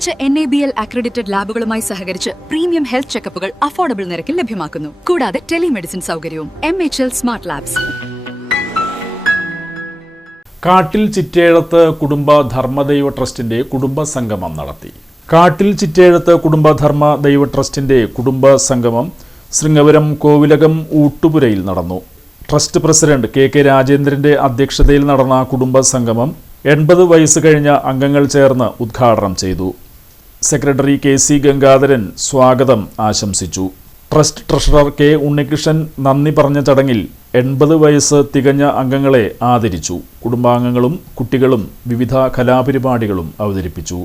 മികച്ച N A B L accredited ലാബുകളുമായി സഹകരിച്ച് premium health ചെക്കപ്പുകൾ affordable നിരക്കിൽ ലഭ്യമാക്കുന്നു. കൂടാതെ ടെലിമെഡിസിൻ സൗകര്യവും M H L smart labs കാട്ടിൽ ചിറ്റേഴത്ത് കുടുംബ ധർമ്മദൈവ ട്രസ്റ്റിന്റെ കുടുംബ സംഗമം നടത്തി. കാട്ടിൽ ചിറ്റേഴത്ത് കുടുംബ ധർമ്മ ദൈവ ട്രസ്റ്റിന്റെ കുടുംബ സംഗമം ശൃംഗപുരം കോവിലകം ഊട്ടുപുരയിൽ നടന്നു. ട്രസ്റ്റ് പ്രസിഡന്റ് കെ കെ രാജേന്ദ്രന്റെ അധ്യക്ഷതയിൽ നടന്ന കുടുംബ സംഗമം എൺപത് വയസ്സ് കഴിഞ്ഞ അംഗങ്ങൾ ചേർന്ന് ഉദ്ഘാടനം ചെയ്തു. സെക്രട്ടറി കെ സി ഗംഗാധരൻ സ്വാഗതം ആശംസിച്ചു. ട്രസ്റ്റ് ട്രഷറർ കെ ഉണ്ണികൃഷ്ണൻ നന്ദി പറഞ്ഞ ചടങ്ങിൽ എൺപത് വയസ്സ് തികഞ്ഞ അംഗങ്ങളെ ആദരിച്ചു. കുടുംബാംഗങ്ങളും കുട്ടികളും വിവിധ കലാപരിപാടികളും അവതരിപ്പിച്ചു.